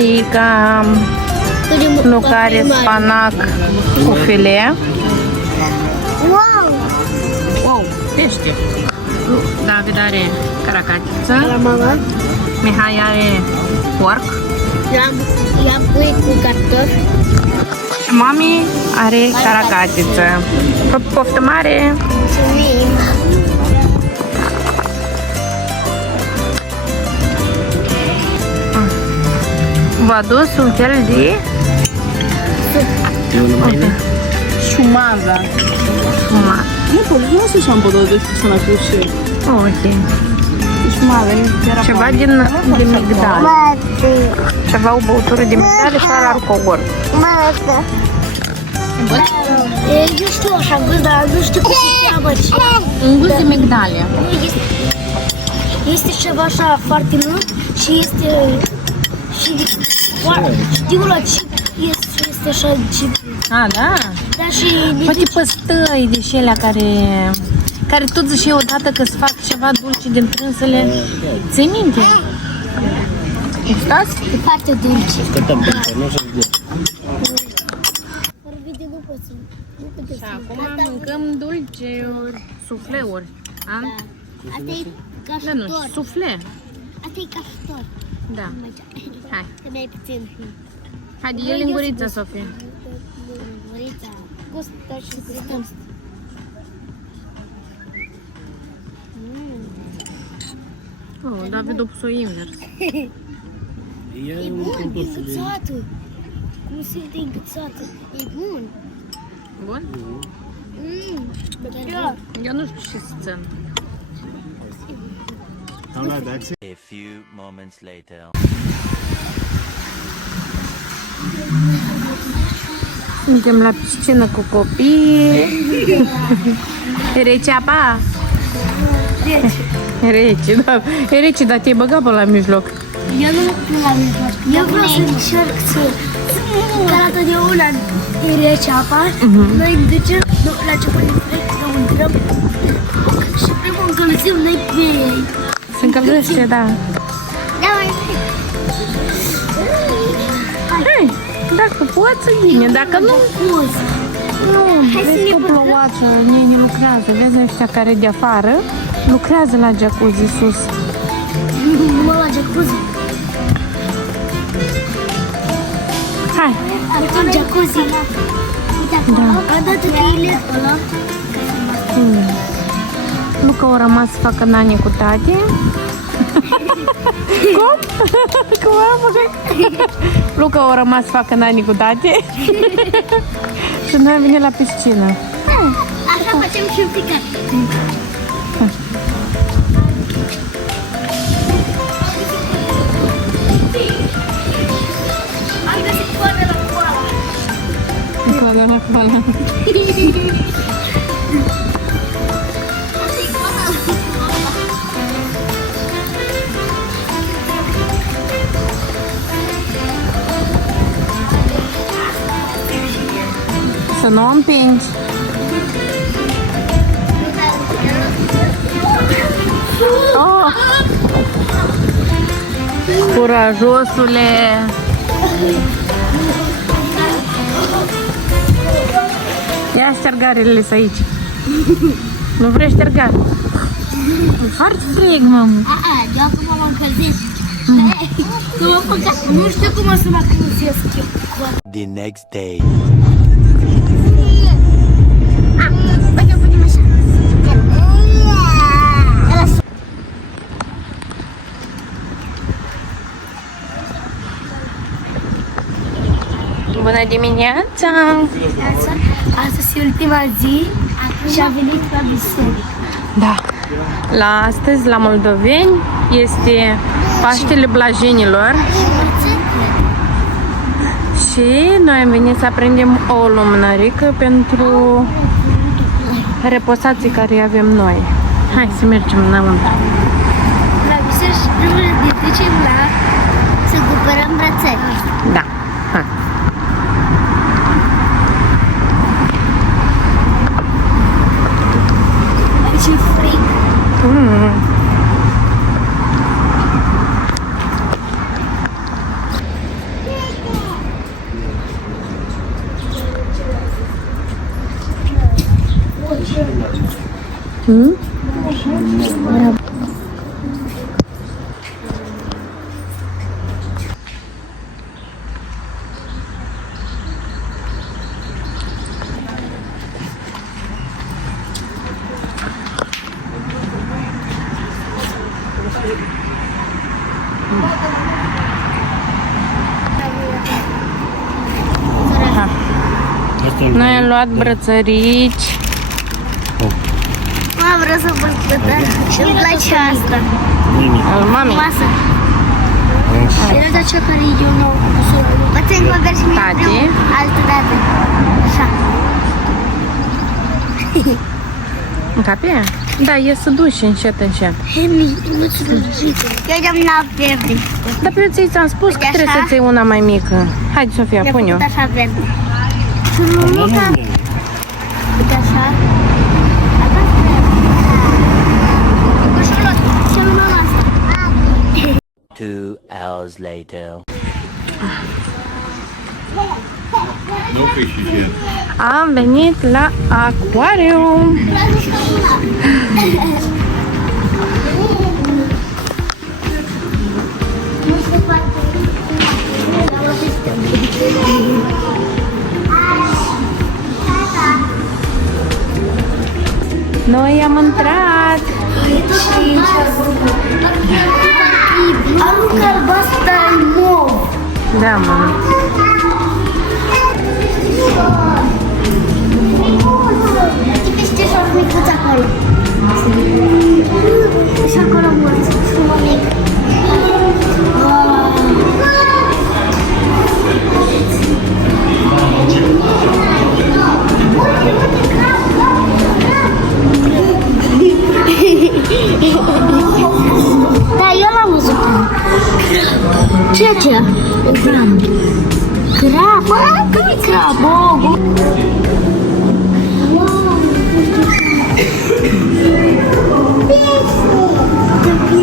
mărmărica, nucare, spanac cu filet. Wow, pește. David are caracatiță. Mihai are porc. Ia pui cu cartofi. Și mami are caracatiță. Poftă mare! Mulțumim! V-a adus un fel de... Sciumata. Sciumata. Io non so se un po' di sono così. Ok. Sciumata, Ceva din migdal. Ceva o băutură de migdal fără alcool. Eu știu așa gust, dar nu știu cum se cheamă. Un gust de migdale. Este ceva așa foarte lung și este... Și știu la chip este așa chip. Ah, da? Da, și... Poate păstăi de șelea care tot zice odată că se fac ceva dulce din trânsele. Ții minte? Gustați? E foarte dulce. Și acum mâncăm dulceuri, sufleuri. Asta e Da, nu, caștor. sufle. Asta e caștor. Da. Hai. Că mai puțin. Haide, e lingurița, Sofie. Lingurița. Gustă și gustăm. Oh, David a pus-o invers. E bun, e înghețată. Cum simte înghețată. E bun. Bun? Eu nu știu ce să țin. A few moments later. Suntem la piscină cu copii. E rece apa? E rece, da. E rece, dar te-ai băgat pe la mijloc. Eu nu la mijloc. Eu vreau să încerc să... Dar totdeauna e rece apa. Noi ducem la început să intrăm și primul încălzim noi pe ei. Se încălzește, da. Hai, dacă poți, bine, dacă nu... Nu, vezi că plouață, ne lucrează. Vezi ăștia care de afară lucrează la jacuzzi sus. Numai la jacuzzi. Hai. Arătăm jacuzzi. Uite acolo, a dat cheile ăla. Luca a rămas să facă nani cu tati. Cum? Cum a făcut? Luca a rămas să facă nani cu tati. Și noi am venit la piscină. Așa facem și în fiecare. Am găsit coada la coala. Coada la coala. Să nu o împingi. Oh! Curajosule! Ia ștergarele aici. Nu vrei ștergare? E foarte frig, mamă. De acum mă încălzesc. Nu știu cum o să mă încălzesc eu. The next day. Bună dimineața! Astăzi e ultima zi și a venit la biserică. Da. La astăzi, la moldoveni, este Paștele Blajenilor și noi am venit să aprindem o lumânărică pentru reposații care avem noi. Hai să mergem înăuntru. La biserică și primul de trecem la să cumpărăm brățări. Da. Hai. Și frig. Noi am luat brățărici. Mă, vreau să văd da? Îmi place asta. Al mamei. Masă. Era de aceea care eu nu poate încă merg și mie Tati. altă dată. Așa. Încape? Da, e să duci încet, încet. Eu de-am la verde. Dar pe eu ți-am spus că Uite trebuie așa? să-ți iei una mai mică. Haide, Sofia, Mi-a pune-o. făcut așa verde. Și Luca. Uite așa. Ce-am asta? 2 hours later. No fishes yet. Am venit la acvarium. Noi am intrat. Aruncă albastra în mov. Da, mă. Uite ce s-a micuț acolo. Și acolo mult. Și mă mic. Da, eu l-am văzut. Ce? Crab. Crab? Cum e crab?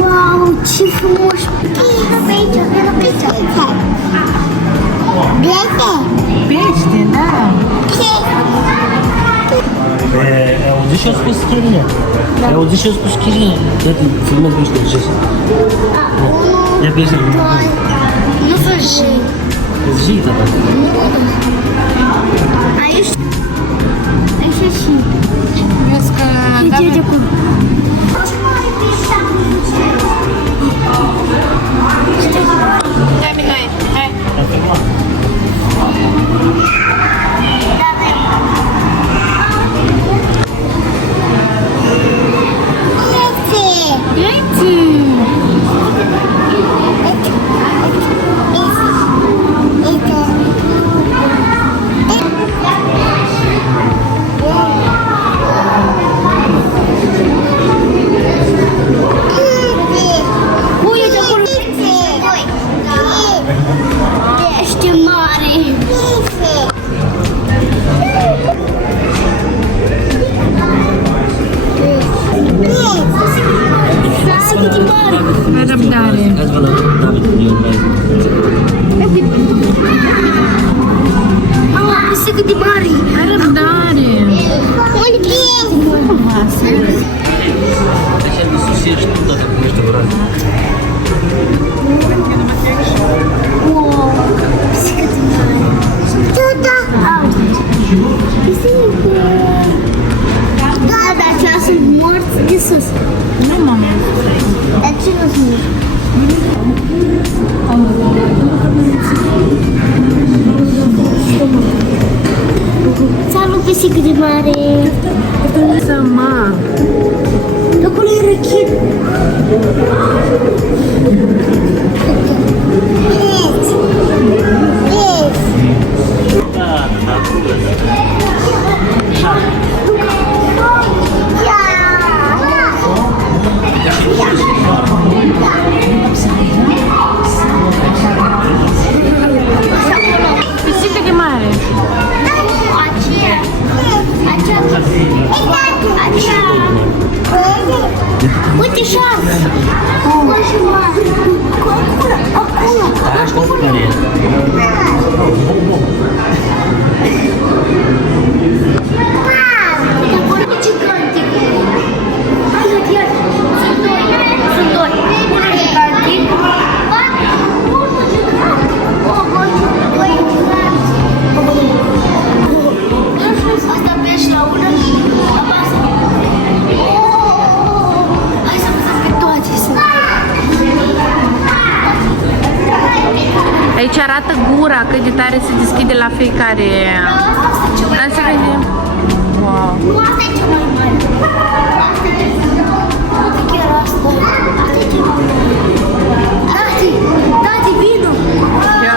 Wow, ce frumos! Pe aici, pe aici. Pește, da. Auzi și-a spus Chirine. Auzi și-a spus Chirine. Uite, filmez niște jos. Ia pe ăștia. Nu sunt și... Zi, tata. Aici... Aici și... Vezi că... Uite acum. Dai-mi noi. Hai. Ești mare! Lasă cât e mare! Răbdare. Hai-ți-vă la David, eu mai Lasă cât e mare! Răbdare. Unde Așa de sus ești tu, dacă punești o rază. Wow! Lasă cât e mare! Tata! Da, dar aceia sunt morți de sus. Nu, mama. Dar ce nu sunt? Salut, pisică de mare! Să mă. Acolo e răchit! Pisică de mare. Uite șarp! Așa, care e? Acolo e gigante! arată gura cât de tare se deschide la fiecare. Asta vede. Wow. Nu, asta e cea mai mare. Asta e chiar asta. Asta e cea mai mare. Tati, vino! Ia.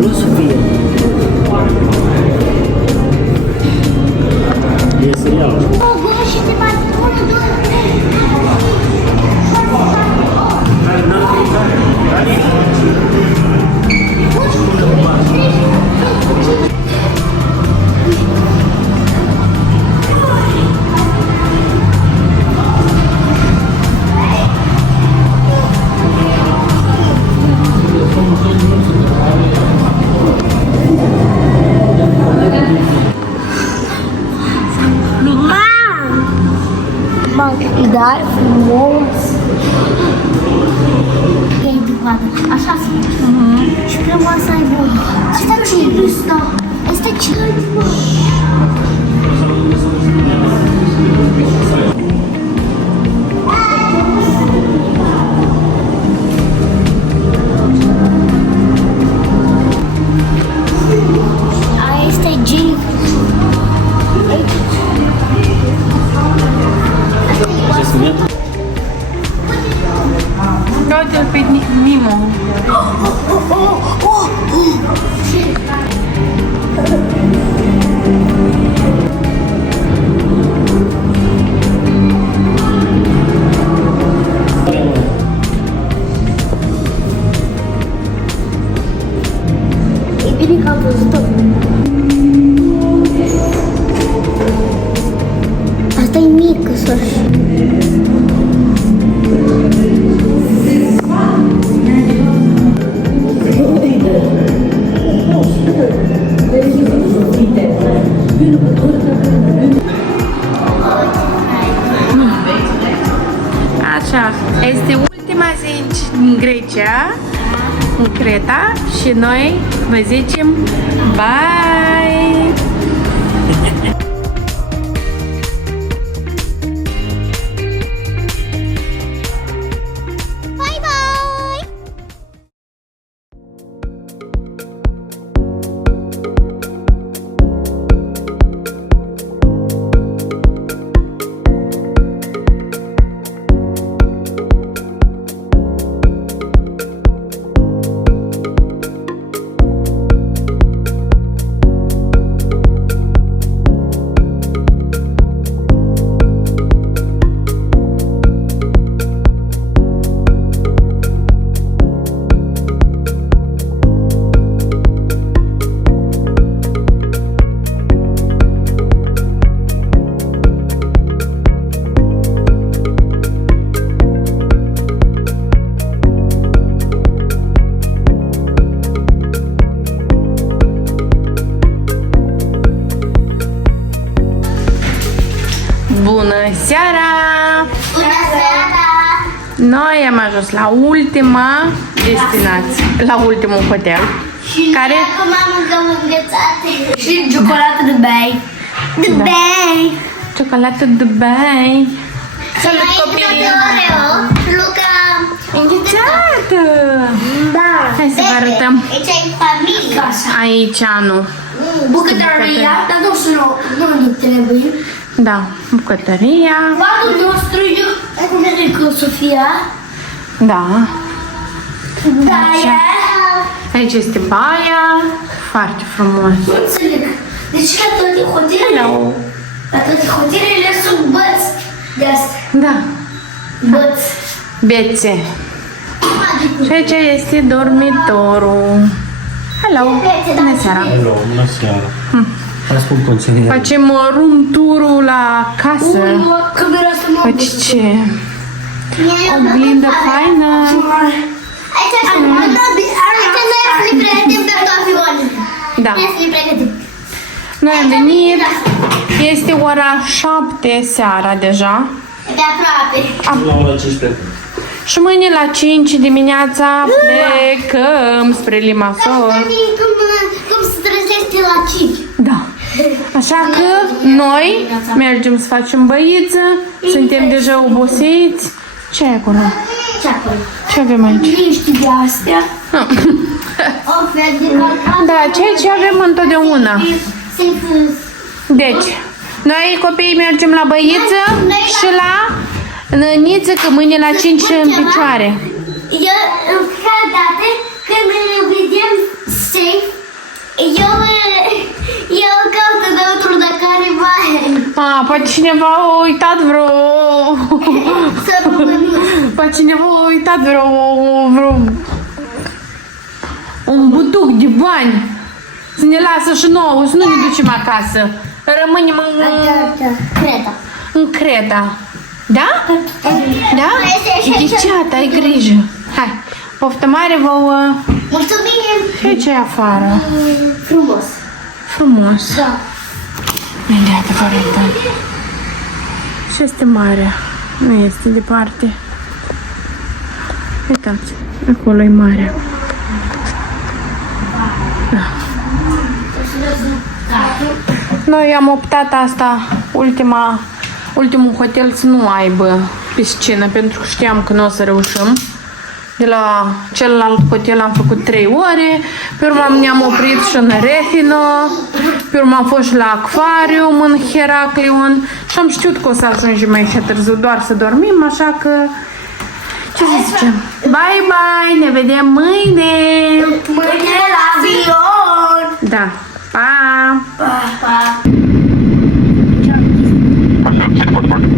Nu, Sofia. E serial. Dar frumos. E educată. Așa se face. Și frumoasă e bună. Asta ce este? Este ce? Aia este gin. Uite-l pe Nimo. E bine că am văzut-o. Asta e mică, să-și. Așa, este ultima zi în Grecia, în Creta, și noi vă zicem bye! Bună seara! Bună seara! Noi am ajuns la ultima destinație, la ultimul hotel. Și care acum mâncăm înghețate. Și ciocolată de bei. De bei. ciocolată Dubai. Salut Mai copii! de Oreo. Luca. Înghețată! Da. Hai să vă arătăm. Aici e familia. Aici nu. Bucătăria, dar nu trebuie. Da, bucătăria. Patul nostru e cu cu Sofia. Da. Da, Aici este baia. Foarte frumos. nu înțeleg. Deci la toate hotelele, Hello. la toate hotelele sunt băți de astea. Da. Băți. Bețe. Și aici este dormitorul. Hello. Bună seara. Hello, bună seara. Hai spun conținut. Facem room tour-ul la casă. Că vreau să mă Uite ce oglindă faină. Aici noi să ne pregătim pentru avion. Da. Hai să ne pregătim. Noi am venit. Este ora 7 seara deja. De aproape. La ora 15. Și mâine la 5 dimineața plecăm spre Limassol. Cum se trezește la 5. Da. Așa că noi mergem să facem băiță. Suntem deja obosiți. Ce e acolo? Ce acolo? Ce avem aici? Niște de astea. O fel de carcan. Da, ceea ce avem întotdeauna. Sunt Deci, noi copiii mergem la băiță și la năniță, că mâine la 5 în picioare. Eu, în fiecare dată, când ne vedem safe, eu caut înăuntru dacă are bani. Poate cineva a uitat vreo... Să rămână. Poate cineva a uitat vreo... un butuc de bani. Să ne lasă și nouă, să nu ne ducem acasă. Rămânem Creta. în Creta. Da? Da? Ghiceata, ai grijă. Hai, poftă mare vouă. Mulțumim! Și ce e afară? Frumos. Frumos. Da. Imediat, corect. Și este mare. Nu este departe. Uitați, acolo e mare. Da. Noi am optat asta, ultimul hotel să nu aibă piscină, pentru că știam că nu o să reușim. De la celălalt hotel am făcut 3 ore, pe urmă ne-am oprit și în Refino, pe urmă am fost și la acvarium în Heraclion și am știut că o să ajungem mai târziu doar să dormim, așa că ce să zicem? Bye bye, ne vedem mâine! Mâine la avion! Da, pa! Pa, pa! Pasaporte.